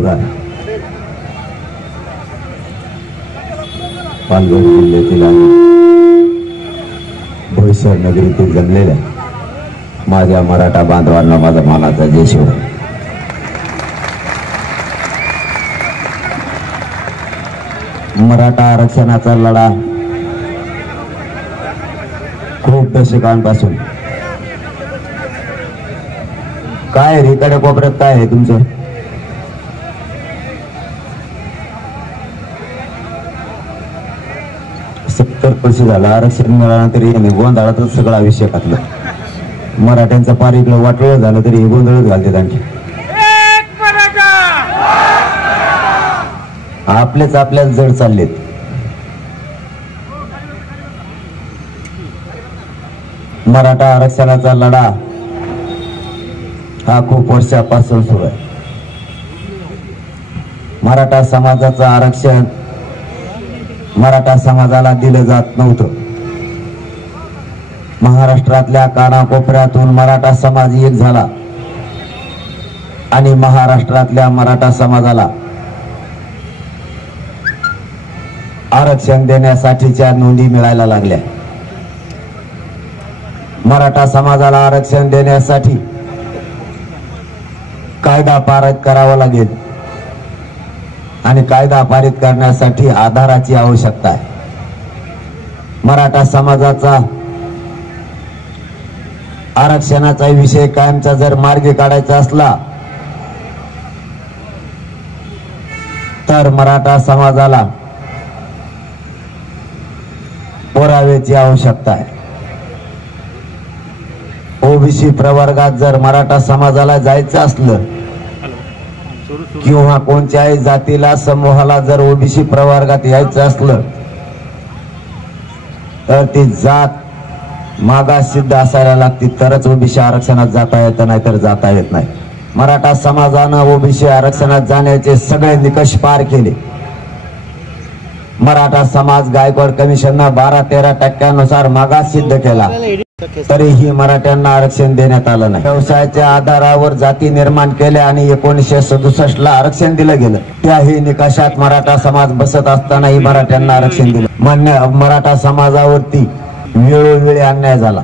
मान्यवर पालघर जिल्ह्यातील आणि बोईसर नगरीतील जमलेल्या माझ्या मराठा बांधवांना माझा मानाचा जय शिवराय. मराठा आरक्षणाचा लढा खूप दशकांपासून काय रेकडे कोपऱ्यात काय आहे तुमचं? सत्तर वर्ष झालं आरक्षण मिळालं तरी गोंधळातच सगळं आयुष्य घातलं. मराठ्यांचं पार इकडं वाटोळ झालं तरी हे गोंधळच घालते त्यांची. आपलेच आपल्याला जड चाललेत. मराठा आरक्षणाचा लढा हा खूप वर्षापासून सुरू आहे. मराठा समाजाचं आरक्षण मराठा समाजाला दिलं जात नव्हतं. महाराष्ट्रातल्या कानाकोपऱ्यातून मराठा समाज एक झाला आणि महाराष्ट्रातल्या मराठा समाजाला आरक्षण देण्यासाठीच्या नोंदी मिळायला लागल्या. मराठा समाजाला आरक्षण देण्यासाठी कायदा पारित करावा लागेल आणि कायदा पारित करण्यासाठी आधाराची आवश्यकता आहे. मराठा समाजाचा आरक्षणाचा विषय कायमचा जर मार्गी काढायचा असला तर मराठा समाजाला पुराव्याची आवश्यकता आहे. ओबीसी प्रवर्गात जर मराठा समाजाला जायचं असलं किंवा कोणत्याही जातीला समूहाला जर ओबीसी प्रवर्गात यायचं असलं तर ती जात मागास सिद्ध असायला लागते, तरच ओबीसी आरक्षणात जाता येत, नाही तर जाता येत नाही. मराठा समाजानं ओबीसी आरक्षणात जाण्याचे सगळे निकष पार केले. मराठा समाज गायकवाड कमिशननं 12-13% मागास सिद्ध केला, तरीही मराठ्यांना आरक्षण देण्यात आलं नाही. व्यवसायाच्या आधारावर जाती निर्माण केल्या आणि 1967 ला आरक्षण दिलं गेलं. त्याही निकषात मराठा समाज बसत असतानाही मराठ्यांना आरक्षण दिलं. मराठा समाजावरती वेळोवेळी अन्याय झाला.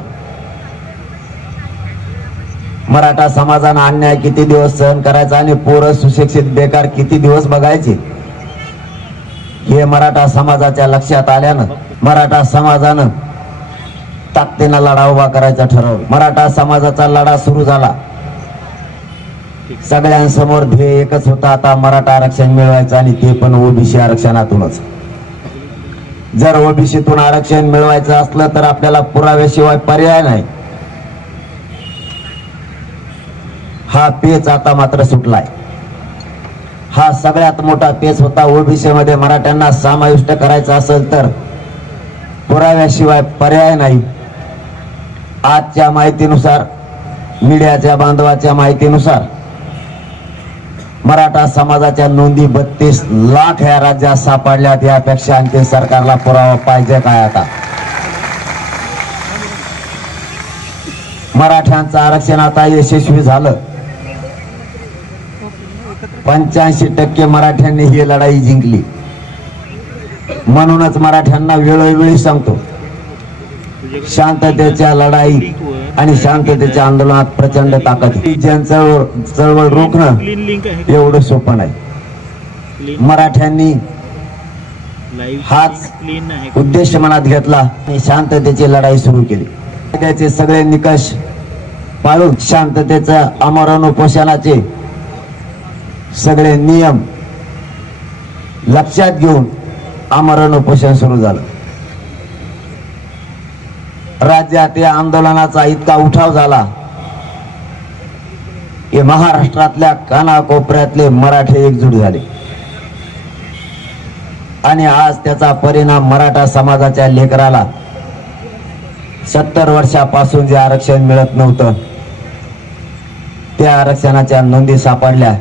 मराठा समाजानं अन्याय किती दिवस सहन करायचा आणि पोरं सुशिक्षित बेकार किती दिवस बघायचे हे मराठा समाजाच्या लक्षात आल्यानं मराठा समाजानं ताकदीनं लढा उभा करायचा ठरवलं. मराठा समाजाचा लढा सुरू झाला. सगळ्यांसमोर ध्येय एकच होता, आता मराठा आरक्षण मिळवायचं आणि ते पण ओबीसी आरक्षणातूनच. जर ओबीसीतून आरक्षण मिळवायचं असलं तर आपल्याला पुराव्याशिवाय पर्याय नाही. हा पेच आता मात्र सुटलाय. हा सगळ्यात मोठा पेच होता. ओबीसी मध्ये मराठ्यांना समाविष्ट करायचं असेल तर पुराव्याशिवाय पर्याय नाही. आजच्या माहितीनुसार, मीडियाच्या बांधवाच्या माहितीनुसार मराठा समाजाच्या नोंदी 32 लाख या राज्यात सापडल्यात. यापेक्षा आणखी सरकारला पुरावा पाहिजे काय? आता मराठ्यांचं आरक्षण आता यशस्वी झालं. 85% मराठ्यांनी ही लढाई जिंकली. म्हणूनच मराठ्यांना वेळोवेळी सांगतो, शांततेच्या लढाई आणि शांततेच्या आंदोलनात प्रचंड ताकद. चळवळ रोखणं एवढं सोपं नाही. मराठ्यांनी हाच उद्देश मनात घेतला आणि शांततेची लढाई सुरू केली. त्याचे सगळे निकष पाळून शांततेच्या आमरण उपोषणाचे सगळे नियम लक्षात घेऊन आमरण उपोषण सुरू झालं. राज्यात या आंदोलनाचा इतका उठाव झाला की महाराष्ट्रातल्या कानाकोपऱ्यातले मराठे एकजूट झाले आणि आज त्याचा परिणाम मराठा समाजाच्या लेकराला 70 वर्षापासून जे आरक्षण मिळत नव्हतं त्या आरक्षणाच्या नोंदी सापडल्या.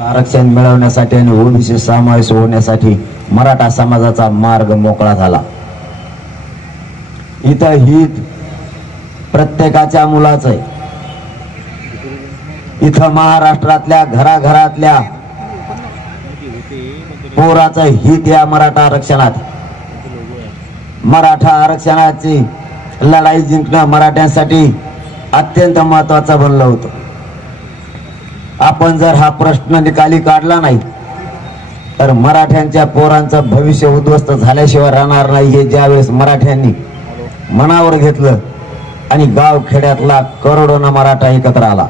आरक्षण मिळवण्यासाठी आणि ओबीसी समावेश होण्यासाठी मराठा समाजाचा मार्ग मोकळा झाला. इथं हित प्रत्येकाच्या मुलाचं आहे. इथं महाराष्ट्रातल्या घराघरातल्या पोराचं हित या मराठा आरक्षणात. मराठा आरक्षणाची लढाई जिंकणं मराठ्यांसाठी अत्यंत महत्वाचं बनलं होतं. आपण जर हा प्रश्न निकाली काढला नाही तर मराठ्यांच्या पोरांचं भविष्य उद्ध्वस्त झाल्याशिवाय राहणार नाही. हे ज्यावेळेस मराठ्यांनी मनावर घेतलं आणि गाव खेड्यातला करोडोना मराठा एकत्र आला,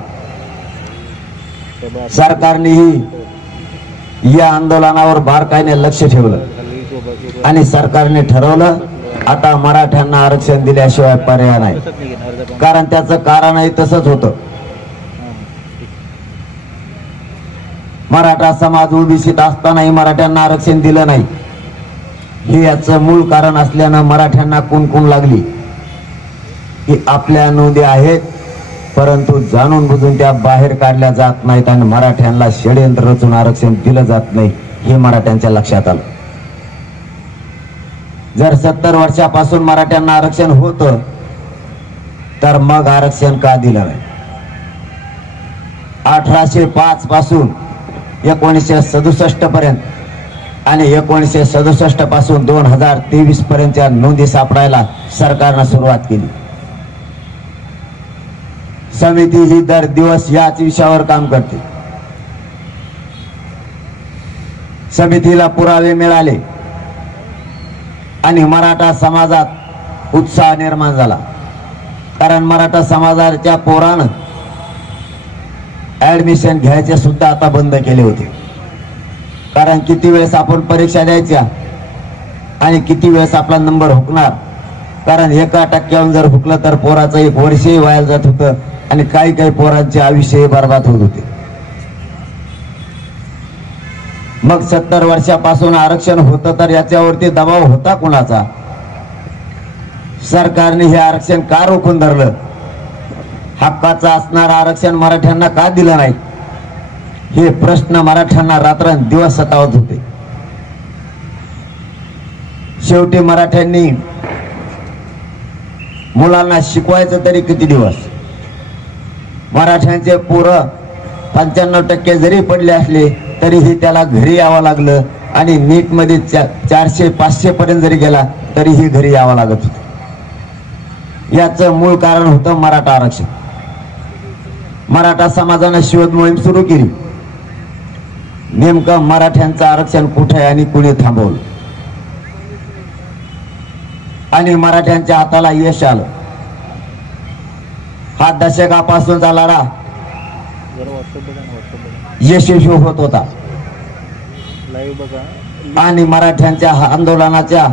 सरकारनेही या आंदोलनावर बारकाईने लक्ष ठेवलं आणि सरकारने ठरवलं आता मराठ्यांना आरक्षण दिल्याशिवाय पर्याय नाही. कारण त्याचं कारणही तसंच होतं. मराठा समाज ओबीसीत असतानाही मराठ्यांना आरक्षण दिलं नाही. हे याचं मूळ कारण असल्यानं मराठ्यांना कुणकुण लागली की आपल्या नोंदी आहेत परंतु जाणून बुजून त्या बाहेर काढल्या जात नाहीत आणि मराठ्यांना षडयंत्र रचून आरक्षण दिलं जात नाही हे मराठ्यांच्या लक्षात आलं. जर 70 वर्षापासून मराठ्यांना आरक्षण होतं तर मग आरक्षण का दिलं नाही? 1805 पासून 1967 पर्यंत आणि 1967 पासून 2023 पर्यंतच्या नोंदी सापडायला सरकारनं सुरुवात केली. समिती ही दर दिवस याच विषयावर काम करते. समितीला पुरावे मिळाले आणि मराठा समाजात उत्साह निर्माण झाला. कारण मराठा समाजाच्या पोरानं ऍडमिशन घ्यायचे सुद्धा आता बंद केले होते. कारण किती वेळेस आपण परीक्षा द्यायच्या आणि किती वेळेस आपला नंबर हुकणार. कारण 1% जर हुकलं तर पोराचं 1 वर्षही वाया जात होतं आणि काही काही पोरांचे आयुष्यही बर्बाद होत होते. मग 70 वर्षापासून आरक्षण होतं तर याच्यावरती दबाव होता कुणाचा? सरकारने हे आरक्षण का रोखून धरलं? हक्काचं असणारं आरक्षण मराठ्यांना का दिलं नाही? हे प्रश्न मराठ्यांना रात्रंदिवस सतावत होते. शेवटी मराठ्यांनी मुलांना शिकवायचं तरी किती दिवस? मराठ्यांचे पोरं 95% जरी पडले असले तरीही त्याला घरी यावं लागलं आणि नीट मध्ये 400-500 पर्यंत जरी गेला तरीही घरी यावं लागत होतं. याचं मूळ कारण होतं मराठा आरक्षण. मराठा समाजानं शोध मोहीम सुरू केली. नेमकं मराठ्यांचं आरक्षण कुठे आणि कुणी थांबवलं आणि मराठ्यांच्या हाताला यश आलं. हा दशकापासूनचा लढा यशस्वी होत होता आणि मराठ्यांच्या आंदोलनाच्या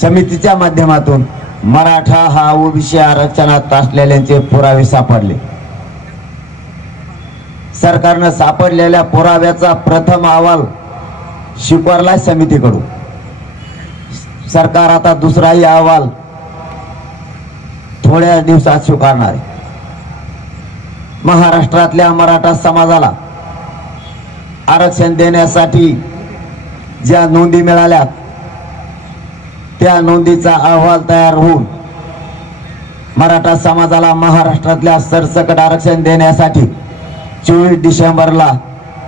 समितीच्या माध्यमातून मराठा हा ओबीसी आरक्षणात असलेल्यांचे पुरावे सापडले. सरकारनं सापडलेल्या पुराव्याचा प्रथम अहवाल स्वीकारला समितीकडून. सरकार आता दुसराही अहवाल थोड्या दिवसात स्वीकारणार आहे. महाराष्ट्रातल्या मराठा समाजाला आरक्षण देण्यासाठी ज्या नोंदी मिळाल्या त्या नोंदीचा अहवाल तयार होऊन मराठा समाजाला महाराष्ट्रातल्या सरसकट आरक्षण देण्यासाठी 24 डिसेंबरला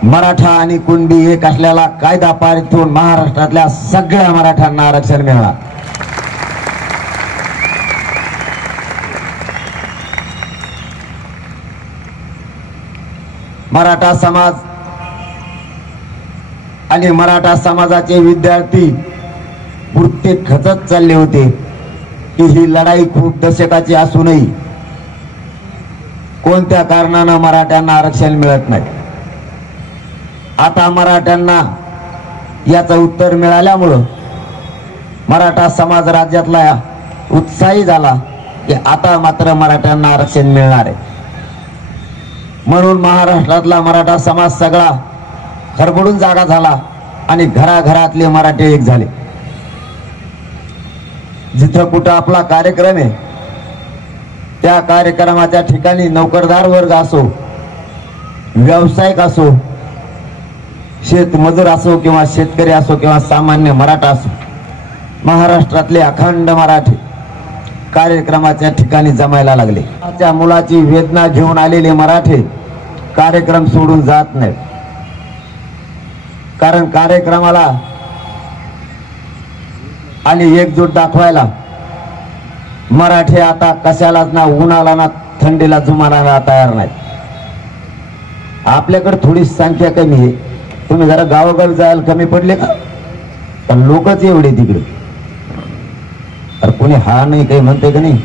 मराठा आणि कुणबी एक असलेला कायदा पारित होऊन महाराष्ट्रातल्या सगळ्या मराठ्यांना आरक्षण मिळणार. मराठा समाज आणि मराठा समाजाचे विद्यार्थी पुरते खचत चालले होते की ही लढाई खूप दशकाची असूनही कोणत्या कारणानं मराठ्यांना आरक्षण मिळत नाही. आता मराठ्यांना याचं उत्तर मिळाल्यामुळं मराठा समाज राज्यातला उत्साही झाला की आता मात्र मराठ्यांना आरक्षण मिळणार आहे. म्हणून महाराष्ट्रातला मराठा समाज सगळा खरबडून जागा झाला आणि घराघरातले मराठे एक झाले. जिथं कुठं आपला कार्यक्रम आहे त्या कार्यक्रमाच्या ठिकाणी नोकरदार वर्ग असो, व्यावसायिक असो, शेतमजूर असो किंवा शेतकरी असो किंवा सामान्य मराठा असो, महाराष्ट्रातले अखंड मराठी कार्यक्रमाच्या ठिकाणी जमायला लागले. त्या मुलाची वेदना घेऊन आलेले मराठे कार्यक्रम सोडून जात नाहीत. कारण कार्यक्रमाला आणि एकजूट दाखवायला मराठी आता कशालाच ना उन्हाला ना थंडीला जुमानाला तयार नाही. आपल्याकडे थोडी संख्या कमी आहे. तुम्ही जरा गावोगावी जायला कमी पडले का? पण लोकच एवढे तिकडे. तर कोणी हा नाही काही म्हणते का नाही?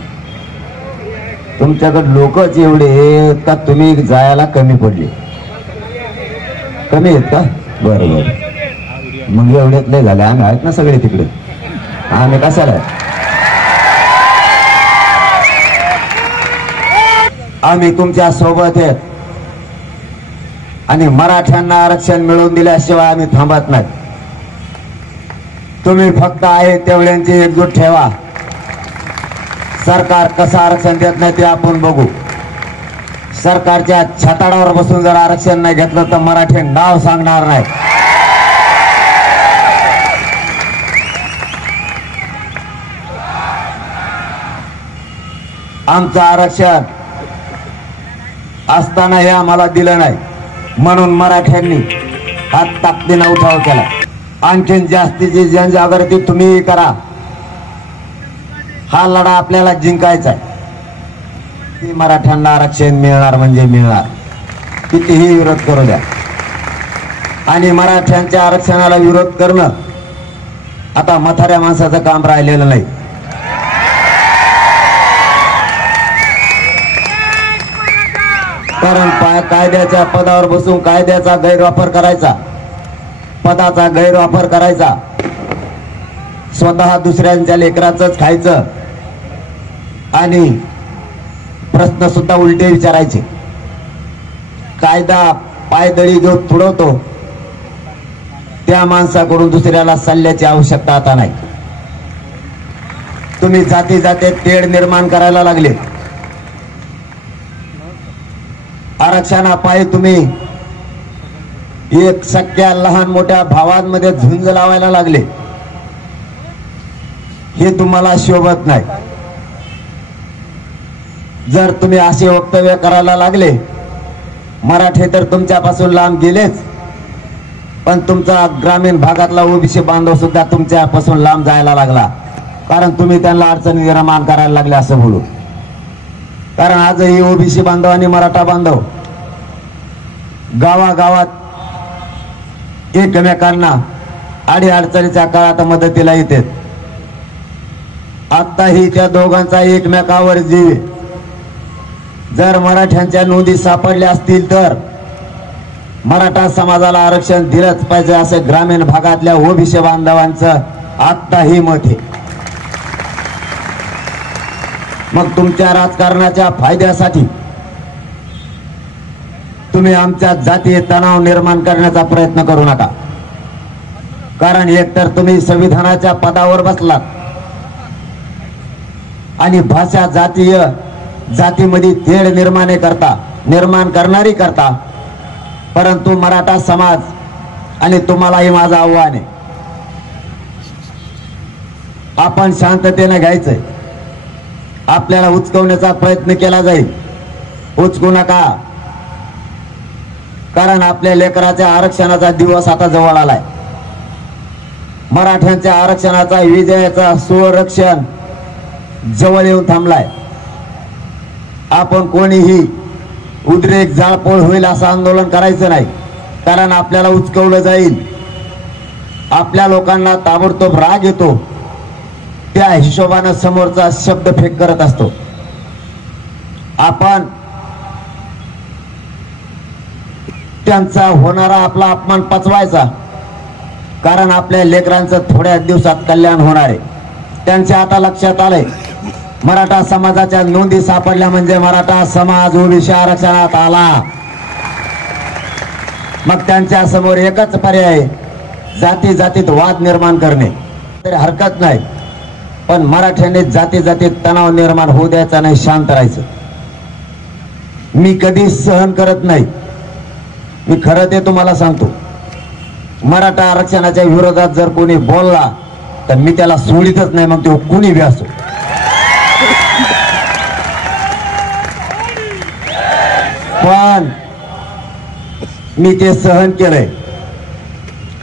तुमच्याकडे लोकच एवढे आहेत का तुम्ही जायला कमी पडले? कमी आहेत का? बरं बरं, मग एवढ्यात लय झाले. आम्ही आहेत ना सगळे तिकडे. आम्ही कशाला आहे? आम्ही तुमच्या सोबत आहेत आणि मराठ्यांना आरक्षण मिळवून दिल्याशिवाय आम्ही थांबत नाही. तुम्ही फक्त आहे तेवढ्यांची एकजूट ठेवा. सरकार कसं आरक्षण देत नाही ते आपण बघू. सरकारच्या छताडावर बसून जर आरक्षण नाही घेतलं तर मराठी नाव सांगणार नाही. आमचं आरक्षण असताना हे आम्हाला दिलं नाही म्हणून मराठ्यांनी हात ताकदीने उठाव केला. आणखीन जास्तीची जनजागृती तुम्ही करा. हा लढा आपल्याला जिंकायचा आहे. मराठ्यांना आरक्षण मिळणार म्हणजे मिळणार, कितीही विरोध करू द्या. आणि मराठ्यांच्या आरक्षणाला विरोध करणं आता म्हाताऱ्या माणसाचं काम राहिलेलं नाही. कारण कायद्याच्या पदावर बसून कायद्याचा गैरवापर करायचा, पदाचा गैरवापर करायचा, स्वतः दुसऱ्यांच्या लेकराचंच खायचं आणि प्रश्न सुद्धा उलटे विचारायचे. कायदा पायदळी जो तुडवतो त्या माणसाकडून दुसऱ्याला सल्ल्याची आवश्यकता आता नाही. तुम्ही जाती जाती तेढ निर्माण करायला लागले. आरक्षणापायी तुम्ही एक सख्या लहान मोठ्या भावांमध्ये झुंज लावायला लागले. हे तुम्हाला शोभत नाही. जर तुम्ही असे वक्तव्य करायला लागले, मराठी तर तुमच्यापासून लांब गेलेच, पण तुमचा ग्रामीण भागातला ओबीसी बांधव सुद्धा तुमच्यापासून लांब जायला लागला. कारण तुम्ही त्यांना अडचणी निर्माण करायला लागले असं बोलू. कारण आजही ओबीसी बांधव आणि मराठा बांधव गावागावात एकमेकांना अडी अडचणीच्या काळात मदतीला येतात. आताही त्या दोघांचा एकमेकावर जीव. जर मराठ्यांच्या नोंदी सापडल्या असतील तर मराठा समाजाला आरक्षण दिलंच पाहिजे असे ग्रामीण भागातल्या ओबीसी बांधवांचं आताही मत आहे. मग तुमच्या राजकारणाच्या फायद्यासाठी तुम्ही आमच्या जातीय तणाव निर्माण करण्याचा प्रयत्न करू नका. कारण एकतर तुम्ही संविधानाच्या पदावर बसलात आणि भाषा जातीय जातीमध्ये तेढ निर्माण करणारी करता. परंतु मराठा समाज आणि तुम्हालाही माझं आव्हान आहे, आपण शांततेने घ्यायचंय. आपल्याला उचकवण्याचा प्रयत्न केला जाईल, उचकू नका. कारण आपल्या लेकराच्या आरक्षणाचा दिवस आता जवळ आलाय. मराठ्यांच्या आरक्षणाचा विजयाचा सुरक्षण जवळ येऊन थांबलाय. आपण कोणीही उद्रेक जाळपोळ होईल असं आंदोलन करायचं नाही. कारण आपल्याला उचकवलं जाईल. आपल्या लोकांना ताबडतोब राग येतो, त्या हिशोबाने समोरचा शब्द फेक करत असतो. आपण त्यांचा होणारा आपला अपमान पचवायचा. कारण आपल्या लेकरांचं थोड्या दिवसात कल्याण होणार आहे. त्यांच्या आता लक्षात आलंय मराठा समाजाच्या नोंदी सापडल्या म्हणजे मराठा समाज ओबीसी आरक्षणात आला. मग त्यांच्या समोर एकच पर्याय, जाती जातीत वाद निर्माण करणे. तरी हरकत नाही, पण मराठ्यांनी जाती जातीत तणाव निर्माण होऊ द्यायचा नाही, शांत राहायचं. मी कधी सहन करत नाही. मी खरं ते तुम्हाला सांगतो, मराठा आरक्षणाच्या विरोधात जर कोणी बोलला तर मी त्याला सोडीतच नाही, मग तो कुणी बी असो. पण मी ते सहन केलंय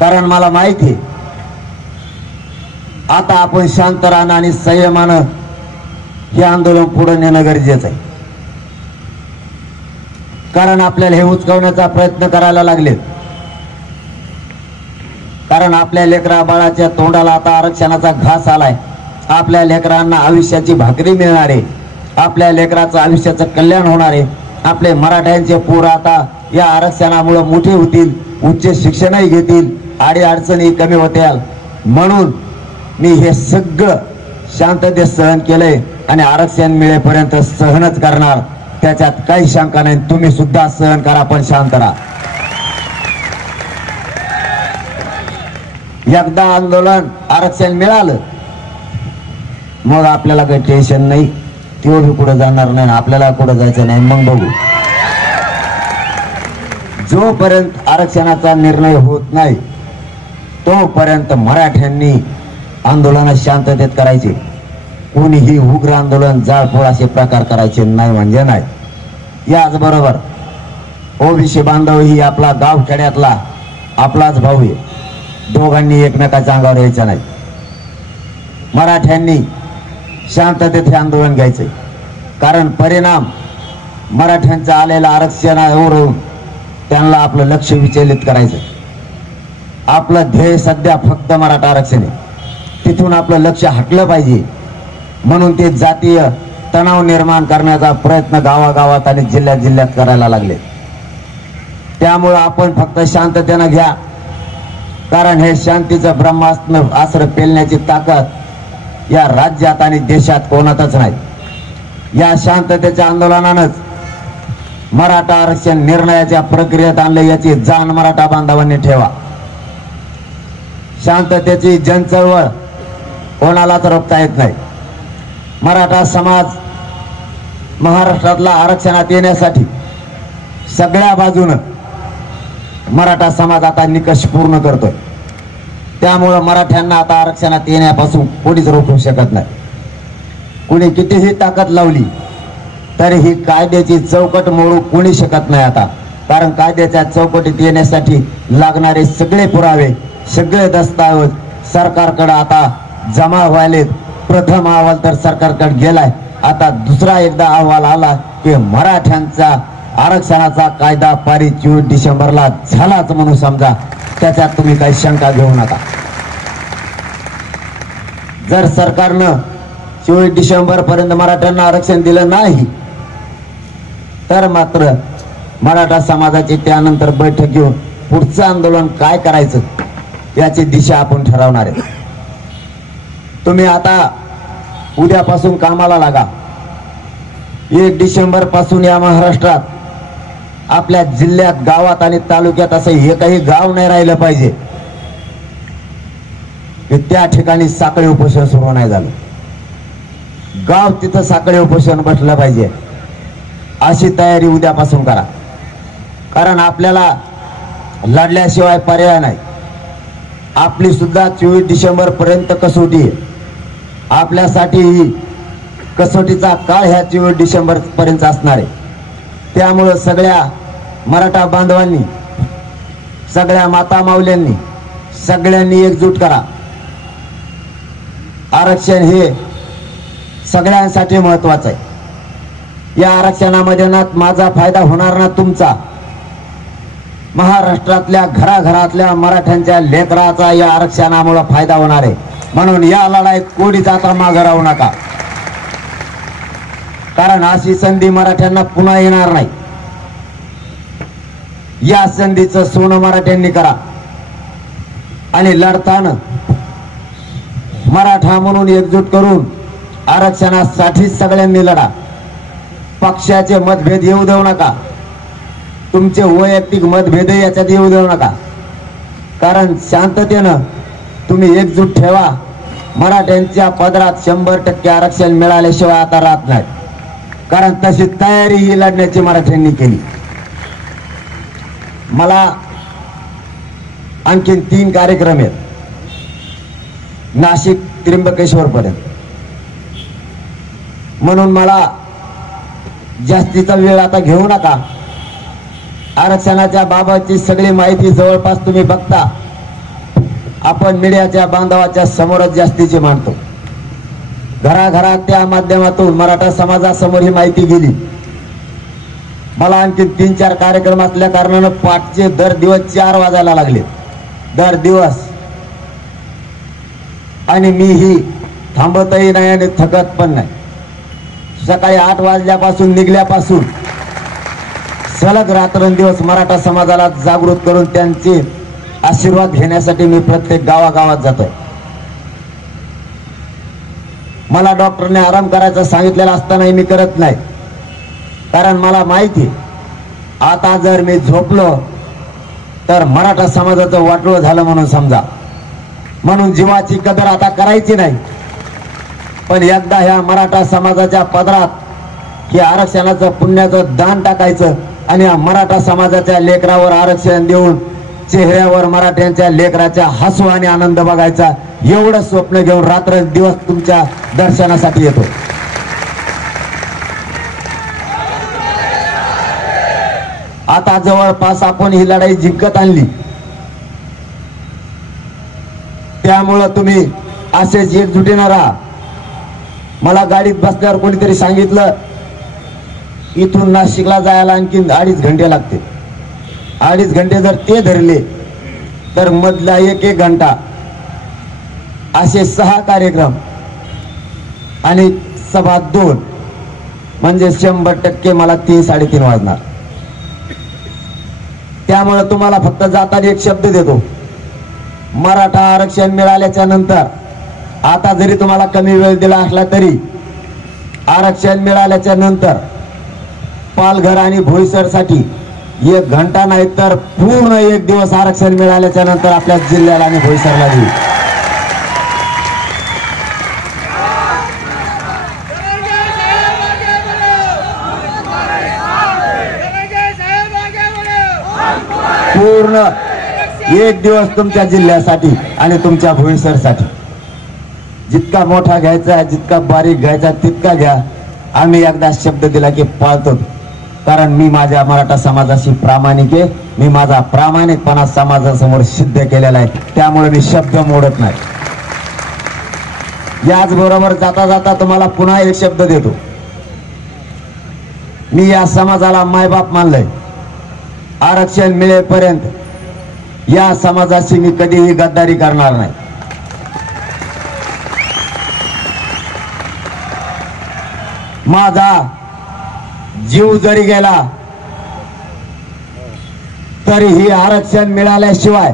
कारण मला माहिती आहे आता आपण शांत राहणं आणि संयमानं हे आंदोलन पुढे नेणं गरजेचं आहे. कारण आपल्याला हे उचकवण्याचा प्रयत्न करायला लागले. कारण आपल्या लेकरा बाळाच्या तोंडाला आता आरक्षणाचा घास आलाय. आपल्या लेकरांना आयुष्याची भाकरी मिळणार आहे. आपल्या लेकराचं आयुष्याचं कल्याण होणार आहे. आपले मराठ्यांचे पोर आता या आरक्षणामुळे मोठे होतील, उच्च शिक्षणही घेतील, अडचणी कमी होतील. म्हणून मी हे सगळं शांततेत सहन केलंय आणि आरक्षण मिळेपर्यंत सहनच करणार. त्याच्यात काही शंका नाही. तुम्ही सुद्धा सहन करा, पण शांत राहा. एकदा आंदोलन आरक्षण मिळालं मग आपल्याला काही टेन्शन नाही. तेवढी कुठं जाणार नाही, आपल्याला कुठं जायचं नाही. मग बघू. जोपर्यंत आरक्षणाचा निर्णय होत नाही तोपर्यंत मराठ्यांनी आंदोलन शांततेत करायचे. कोणीही उग्र आंदोलन, जाळपोळ असे प्रकार करायचे नाही म्हणजे नाही. याचबरोबर ओबीसी बांधव ही आपला गावखेड्यातला आपलाच भाऊ आहे. दोघांनी एकमेकाच्या अंगावर यायचं नाही. मराठ्यांनी शांततेत हे आंदोलन घ्यायचंय. कारण परिणाम मराठ्यांचं आलेलं आरक्षणावर त्यांना आपलं लक्ष विचलित करायचं. आपलं ध्येय सध्या फक्त मराठा आरक्षण आहे. तिथून आपलं लक्ष हटलं पाहिजे. म्हणून ते जातीय तणाव निर्माण करण्याचा प्रयत्न गावागावात आणि जिल्ह्यात जिल्ह्यात करायला लागले. त्यामुळे आपण फक्त शांततेनं घ्या. कारण हे शांतीचं ब्रह्मास्त्र अस्त्र पेलण्याची ताकद या राज्यात आणि देशात कोणातच नाही. या शांततेच्या आंदोलनानंच मराठा आरक्षण निर्णयाच्या प्रक्रियेत आणले याची जाण मराठा बांधवांनी ठेवा. शांततेची जनचळवळ कोणालाच रोखता येत नाही. मराठा समाज महाराष्ट्रातला आरक्षणात येण्यासाठी सगळ्या बाजूनं मराठा समाज आता निकष पूर्ण करतोय. त्यामुळे मराठ्यांना आता आरक्षणात येण्यापासून कोणीच रोखू शकत नाही. कुणी कितीही ताकद लावली तरी ही कायद्याची चौकट मोडू कोणी शकत नाही आता. कारण कायद्याच्या चौकटीत येण्यासाठी लागणारे सगळे पुरावे, सगळे दस्तावेज सरकारकडे आता जमा व्हायलेत. प्रथम अहवाल तर सरकारकडे गेलाय. आता दुसरा एकदा अहवाल आला की मराठ्यांचा आरक्षणाचा कायदा पारित 24 डिसेंबरला झालाच म्हणून समजा. त्याच्यात तुम्ही काही शंका घेऊ नका. जर सरकारनं 24 डिसेंबर पर्यंत मराठ्यांना आरक्षण दिलं नाही तर मात्र मराठा समाजाची त्यानंतर बैठक घेऊन पुढचं आंदोलन काय करायचं याची दिशा आपण ठरवणार आहे. तुम्ही आता उद्यापासून कामाला लागा. 1 डिसेंबर पासून या महाराष्ट्रात आपल्या जिल्ह्यात, गावात आणि तालुक्यात असं एकही गाव नाही राहिलं पाहिजे की त्या ठिकाणी साखळी उपोषण सुरू नाही झालं. गाव तिथं साखळी उपोषण बसलं पाहिजे. अशी तयारी उद्यापासून करा. कारण आपल्याला लढल्याशिवाय पर्याय नाही. आपली सुद्धा 24 डिसेंबर पर्यंत कसोटी आहे. आपल्यासाठी ही कसोटीचा काळ ह्या 24 डिसेंबर पर्यंत असणार आहे. त्यामुळे सगळ्या मराठा बांधवांनी, सगळ्या माता माऊल्यांनी, सगळ्यांनी एकजूट करा. आरक्षण हे सगळ्यांसाठी महत्वाचं आहे. या आरक्षणामध्ये ना माझा फायदा होणार ना तुमचा. महाराष्ट्रातल्या घराघरातल्या मराठ्यांच्या लेकराचा या आरक्षणामुळे फायदा होणार आहे. म्हणून या लढाईत कोणीच आता मागे राहू नका. कारण अशी संधी मराठ्यांना पुन्हा येणार नाही. या संधीचं सोनं मराठ्यांनी करा. आणि लढताना मराठा म्हणून एकजूट करून आरक्षणासाठी सगळ्यांनी लढा. पक्षाचे मतभेद येऊ देऊ नका. तुमचे वैयक्तिक मतभेद याच्यात येऊ देऊ नका. कारण शांततेनं तुम्ही एकजूट ठेवा. मराठ्यांच्या पदरात 100% आरक्षण मिळाल्याशिवाय आता राहत नाही. कारण तशी तयारी ही लढण्याची मराठ्यांनी केली. मला आणखीन 3 कार्यक्रम आहेत नाशिक त्र्यंबकेश्वर पर्यंत. म्हणून मला जास्तीचा वेळ आता घेऊ नका. आरक्षणाच्या बाबतची सगळी माहिती जवळपास तुम्ही बघता. आपण मीडियाच्या बांधवाच्या समोरच जास्तीची मांडतो. घराघरात त्या माध्यमातून मराठा समाजासमोर ही माहिती गेली. मला आणखी 3-4 कार्यक्रम असल्या कारणानं पाठचे दर दिवस 4 वाजायला लागले, दर दिवस. आणि मी ही थांबतही नाही आणि थकत पण नाही. सकाळी 8 वाजल्यापासून निघल्यापासून सलग रात्रंदिवस मराठा समाजाला जागृत करून त्यांचे आशीर्वाद घेण्यासाठी मी प्रत्येक गावागावात जातोय. मला डॉक्टरने आराम करायचं सांगितलेलं असतानाही मी करत नाही, कारण मला माहिती आता जर मी झोपलो तर मराठा समाजाचं वाटोळं झालं म्हणून समजा. म्हणून जीवाची कदर आता करायची नाही. पण एकदा ह्या मराठा समाजाच्या पदरात हे आरक्षणाचं पुण्याचं दान टाकायचं आणि या मराठा समाजाच्या लेकरावर आरक्षण देऊन चेहऱ्यावर मराठ्यांच्या लेकराच्या हसू आणि आनंद बघायचा, एवढं स्वप्न घेऊन रात्र दिवस तुमच्या दर्शनासाठी येतो. आता जवळपास आपण ही लढाई जिंकत आणली. त्यामुळं तुम्ही असेच एकजुटीनं राहा. मला गाडीत बसल्यावर कोणीतरी सांगितलं इथून नाशिकला जायला आणखी 2.5 घंटे लागते. 2.5 घंटे जर ते धरले तर मधला 1-1 घंटा असे 6 कार्यक्रम आणि सभा 2 म्हणजे 100% मला 3-3:30 वाजणार. त्यामुळे तुम्हाला फक्त जाताना एक शब्द देतो, मराठा आरक्षण मिळाल्याच्या नंतर आता जरी तुम्हाला कमी वेळ दिला असला तरी आरक्षण मिळाल्याच्या नंतर पालघर आणि भोईसर साठी 1 घंटा नाही तर पूर्ण 1 दिवस आरक्षण मिळाल्याच्या नंतर आपल्या जिल्ह्याला आणि भोईसरला देऊ. पूर्ण 1 दिवस तुमच्या जिल्ह्यासाठी आणि तुमच्या भोईसरसाठी. जितका मोठा घ्यायचा, जितका बारीक घ्यायचा तितका घ्या. आम्ही एकदा शब्द दिला की पाळतो, कारण मी माझ्या मराठा समाजाशी प्रामाणिक आहे. मी माझा प्रामाणिकपणा समाजासमोर सिद्ध केलेला आहे. त्यामुळे मी शब्द मोडत नाही. याचबरोबर जाता जाता तुम्हाला पुन्हा एक शब्द देतो, मी या समाजाला मायबाप मानलंय. आरक्षण मिळेपर्यंत या समाजाशी मी कधीही गद्दारी करणार नाही. माझा जीव जरी गेला तरीही आरक्षण मिळाल्याशिवाय,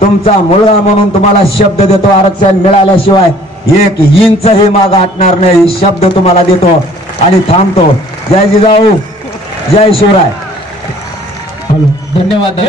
तुमचा मुलगा म्हणून तुम्हाला शब्द देतो, आरक्षण मिळाल्याशिवाय 1 इंच हे माग हटणार नाही. शब्द तुम्हाला देतो आणि थांबतो. जय जिजाऊ, जय शिवराय. धन्यवाद.